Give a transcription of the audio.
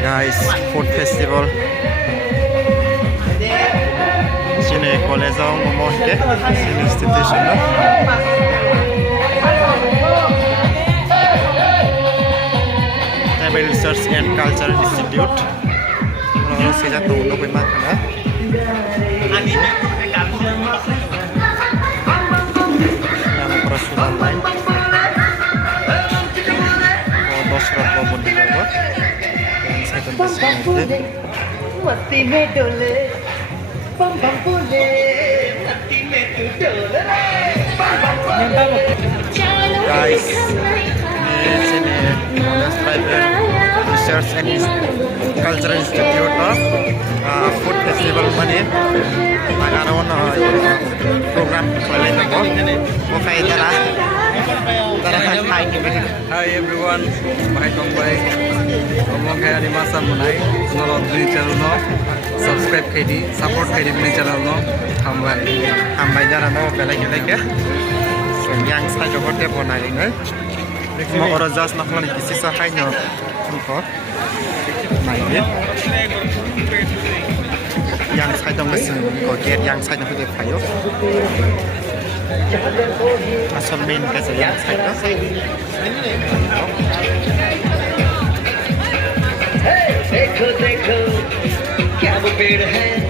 guys, food festival. Sini college ang ngomong ke, sini institution na. Tribal Research and Culture Institute. Orang sejak tahun lalu memang ada. Yang perasuran lain. Oh, dosrat babon di bawah. Yang saya tembuskan itu. मस्ती में डोले बम बम बोले मस्ती में तू डोले Guys, di sini College Tribal Research and Culture Institute no, food festival mani magaron program khwlaina ko okay tara hai ni Hi everyone, bye tongbai. Ngomong kaya ni masa munai, nolong beli channel no, subscribe kedi, support kedi beli channel no, hambai jara no belai ke so yang sai jo hote bonai ngai mo oro jas naklan kisi sa hai no ko nai ni yang sai dong mesin ko get yang sai no hote phayo asal main ke yang sai no देखो देखो क्या वो पेड़ है